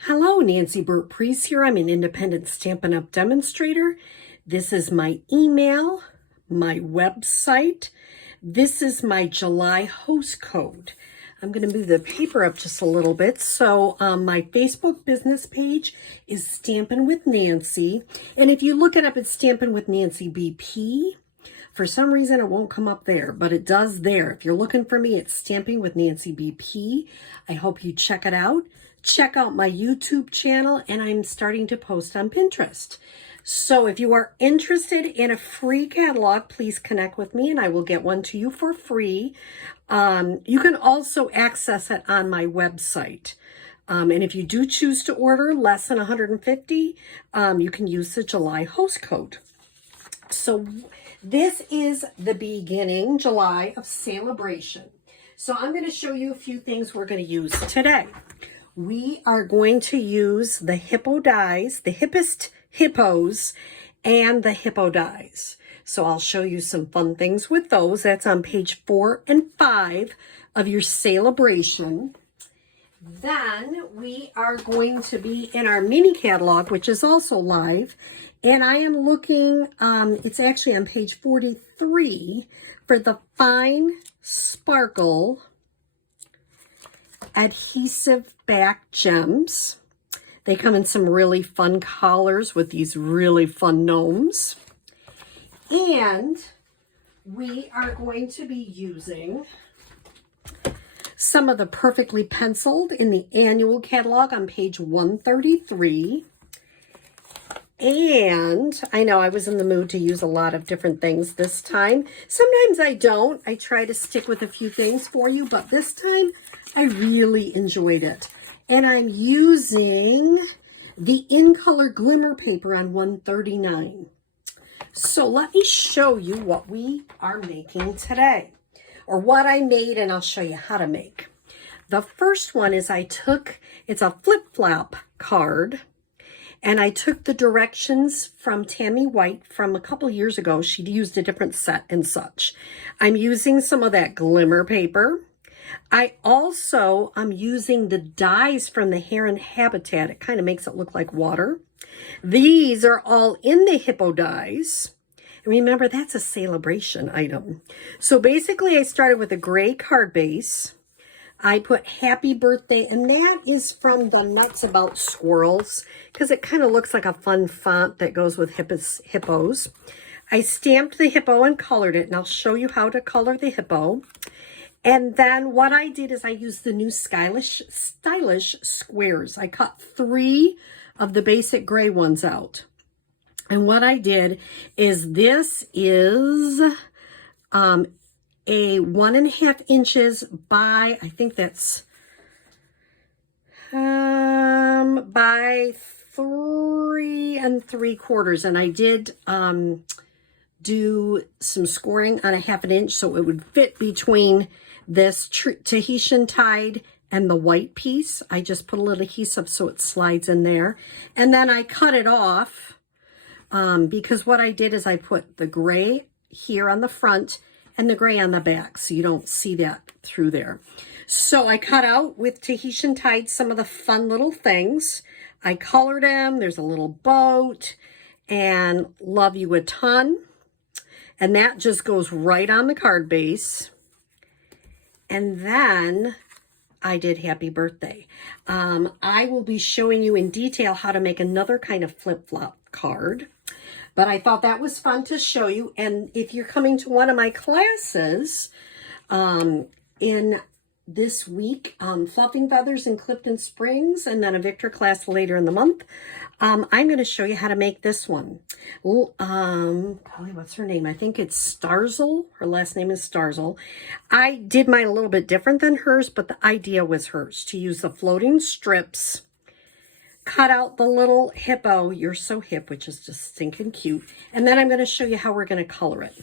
Hello, Nancy Burt-Preece here. I'm an independent Stampin' Up! Demonstrator. This is my email, my website. This is my July host code. I'm going to move the paper up just a little bit. So my Facebook business page is Stampin' with Nancy. And if you look it up, it's Stampin' with Nancy BP. For some reason, it won't come up there, but it does there. If you're looking for me, it's Stamping with Nancy BP. I hope you check it out. Check out my YouTube channel, and I'm starting to post on Pinterest. So if you are interested in a free catalog, please connect with me and I will get one to you for free. You can also access it on my website. And if you do choose to order less than 150, you can use the July host code. So this is the beginning, July, of Sale A Bration. So I'm going to show you a few things we're going to use today. We are going to use the hippo dies, the Hippest Hippos, and the hippo dies. So I'll show you some fun things with those. That's on page 4 and 5 of your Sale A Bration. Then we are going to be in our mini catalog, which is also live. And I am looking, it's actually on page 43, for the Fine Sparkle Adhesive Back Gems. They come in some really fun colors with these really fun gnomes. And we are going to be using some of the Perfectly Penciled in the annual catalog on page 133. And I know I was in the mood to use a lot of different things this time. Sometimes I don't. I try to stick with a few things for you, but this time I really enjoyed it. And I'm using the In Color Glimmer paper on 139. So let me show you what we are making today, or what I made, and I'll show you how to make. The first one is it's a flip-flop card, and I took the directions from Tammy White from a couple years ago. She used a different set and such. I'm using some of that glimmer paper. I also am using the dies from the Heron Habitat. It kind of makes it look like water. These are all in the hippo dies. Remember, that's a Sale A Bration item. So basically, I started with a gray card base. I put Happy Birthday, and that is from the Nuts About Squirrels, because it kind of looks like a fun font that goes with Hippest Hippos. I stamped the hippo and colored it, and I'll show you how to color the hippo. And then what I did is I used the new stylish squares. I cut 3 of the basic gray ones out. And what I did is this is a 1.5 inches by, I think that's by 3 3/4. And I did do some scoring on a 1/2 inch so it would fit between this Tahitian tied and the white piece. I just put a little adhesive so it slides in there. And then I cut it off because what I did is I put the gray here on the front and the gray on the back, so you don't see that through there. So I cut out with Tahitian tied some of the fun little things. I colored them. There's a little boat and Love You a Ton. And that just goes right on the card base. And then I did Happy Birthday. I will be showing you in detail how to make another kind of flip-flop card. But I thought that was fun to show you. And if you're coming to one of my classes in this week, Fluffing Feathers in Clifton Springs, and then a Victor class later in the month, I'm going to show you how to make this one. Golly, what's her name? I think it's Starzl. Her last name is Starzl. I did mine a little bit different than hers, but the idea was hers, to use the floating strips, cut out the little hippo, You're So Hip, which is just stinking cute. And then I'm going to show you how we're going to color it.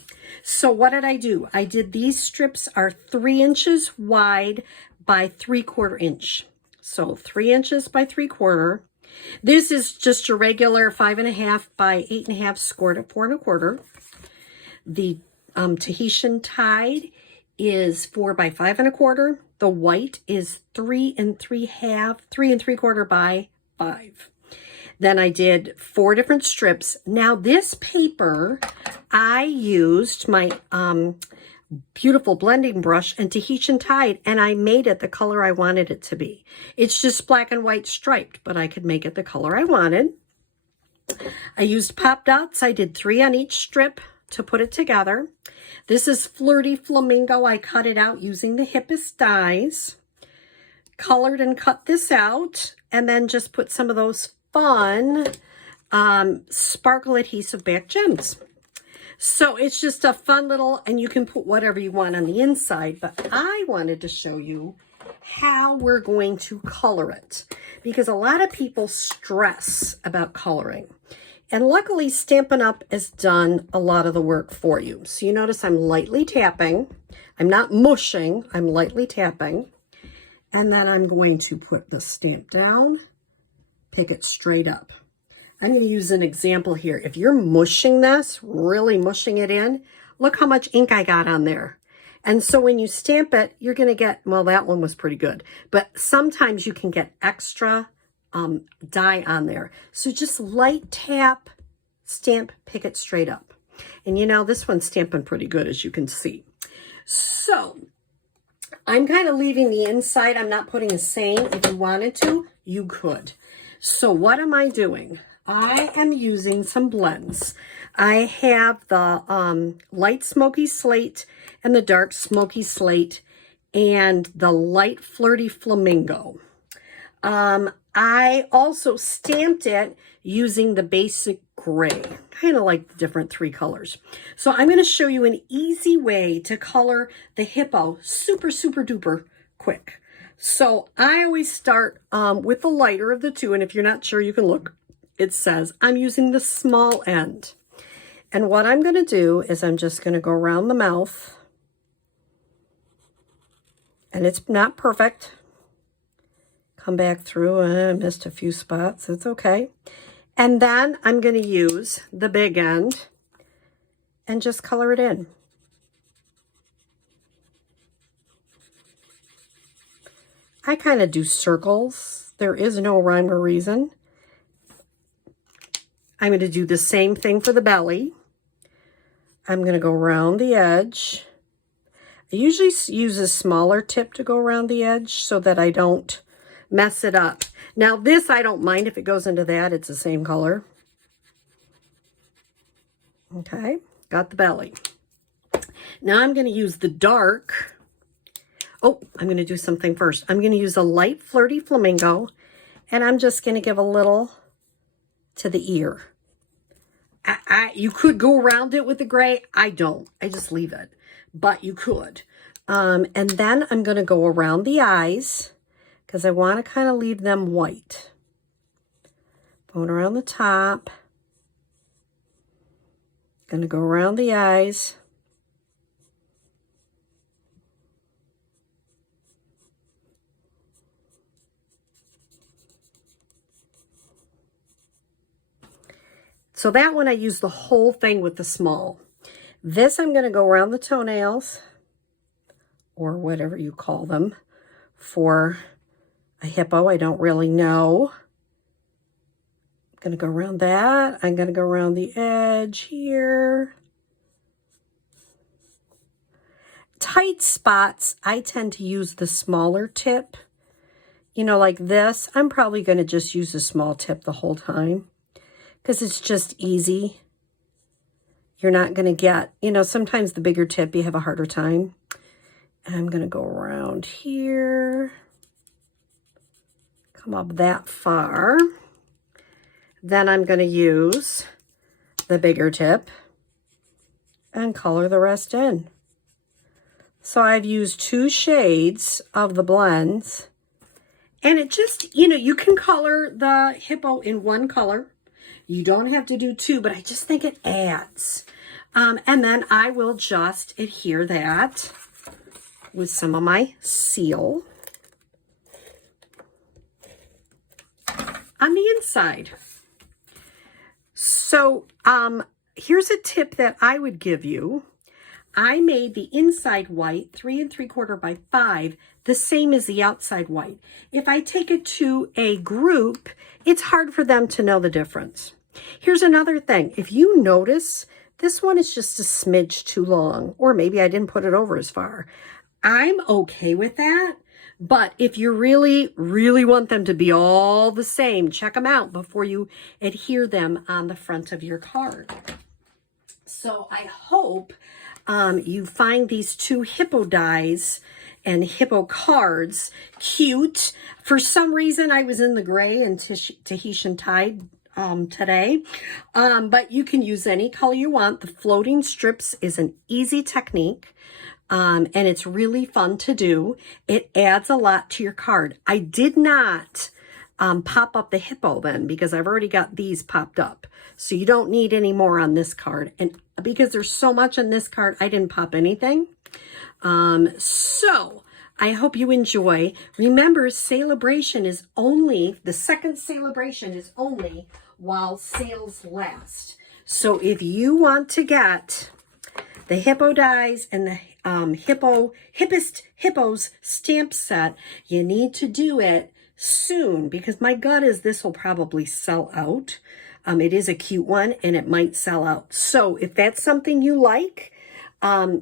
So what did I do? I did these strips are 3 inches wide by 3/4 inch. So 3 inches by 3/4. This is just a regular 5.5 by 8.5 scored at 4 1/4. The Tahitian tied is 4 by 5 1/4. The white is 3 3/4 by 5. Then I did 4 different strips. Now this paper, I used my beautiful blending brush and Tahitian Tide, and I made it the color I wanted it to be. It's just black and white striped, but I could make it the color I wanted. I used pop dots. I did 3 on each strip to put it together. This is Flirty Flamingo. I cut it out using the Hippest dies. Colored and cut this out, and then just put some of those fun sparkle adhesive back gems. So it's just a fun little, and you can put whatever you want on the inside, but I wanted to show you how we're going to color it, because a lot of people stress about coloring. And luckily Stampin' Up! Has done a lot of the work for you. So you notice I'm lightly tapping. I'm not mushing, I'm lightly tapping. And then I'm going to put the stamp down, pick it straight up. I'm going to use an example here. If you're mushing this, really mushing it in, look how much ink I got on there. And so when you stamp it, you're going to get, well, that one was pretty good. But sometimes you can get extra dye on there. So just light tap, stamp, pick it straight up. And you know, this one's stamping pretty good, as you can see. So I'm kind of leaving the inside. I'm not putting a saying. If you wanted to, you could. So what am I doing? I am using some blends. I have the light smoky slate and the dark smoky slate and the light flirty flamingo. I also stamped it using the basic gray, kind of like the different 3 colors. So I'm going to show you an easy way to color the hippo super, super duper quick. So I always start with the lighter of the 2, and if you're not sure, you can look. It says I'm using the small end. And what I'm going to do is I'm just going to go around the mouth. And it's not perfect. Come back through. I missed a few spots. It's okay. And then I'm going to use the big end and just color it in. I kind of do circles. There is no rhyme or reason. I'm going to do the same thing for the belly. I'm going to go around the edge. I usually use a smaller tip to go around the edge so that I don't mess it up. Now this, I don't mind if it goes into that. It's the same color. Okay, got the belly. Now I'm going to use the dark. Oh, I'm going to do something first. I'm going to use a light flirty flamingo, and I'm just going to give a little to the ear. You could go around it with the gray. I don't. I just leave it. But you could. And then I'm going to go around the eyes because I want to kind of leave them white. Going around the top. Going to go around the eyes. So that one I use the whole thing with the small. This I'm going to go around the toenails, or whatever you call them, for a hippo. I don't really know. I'm going to go around that. I'm going to go around the edge here. Tight spots, I tend to use the smaller tip. You know, like this, I'm probably going to just use a small tip the whole time, because it's just easy. You're not going to get, you know, sometimes the bigger tip, you have a harder time. I'm going to go around here. Come up that far. Then I'm going to use the bigger tip and color the rest in. So I've used 2 shades of the blends. And it just, you know, you can color the hippo in 1 color. You don't have to do 2, but I just think it adds. And then I will just adhere that with some of my seal on the inside. So here's a tip that I would give you. I made the inside white 3 3/4 by 5, the same as the outside white. If I take it to a group, it's hard for them to know the difference. Here's another thing. If you notice, this one is just a smidge too long, or maybe I didn't put it over as far. I'm okay with that. But if you really, really want them to be all the same, check them out before you adhere them on the front of your card. So I hope you find these 2 hippo dies and hippo cards cute. For some reason, I was in the gray and Tahitian tide today, but you can use any color you want. The floating strips is an easy technique. And it's really fun to do. It adds a lot to your card. I did not pop up the hippo then because I've already got these popped up. So you don't need any more on this card. And because there's so much on this card, I didn't pop anything. So I hope you enjoy. Remember, Sale A Bration is only, the second Sale A Bration is only while sales last. So if you want to get the hippo dies and the Hippest Hippos stamp set, you need to do it soon because my gut is this will probably sell out. It is a cute one and it might sell out. So if that's something you like,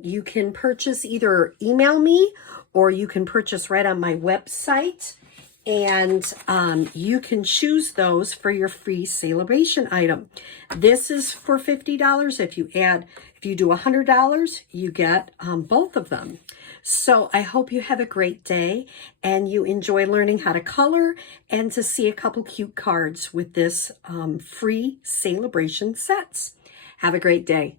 you can purchase, either email me or you can purchase right on my website. And you can choose those for your free Sale A Bration item. This is for $50. If you do $100, you get both of them. So I hope you have a great day and you enjoy learning how to color and to see a couple cute cards with this free Sale A Bration sets. Have a great day.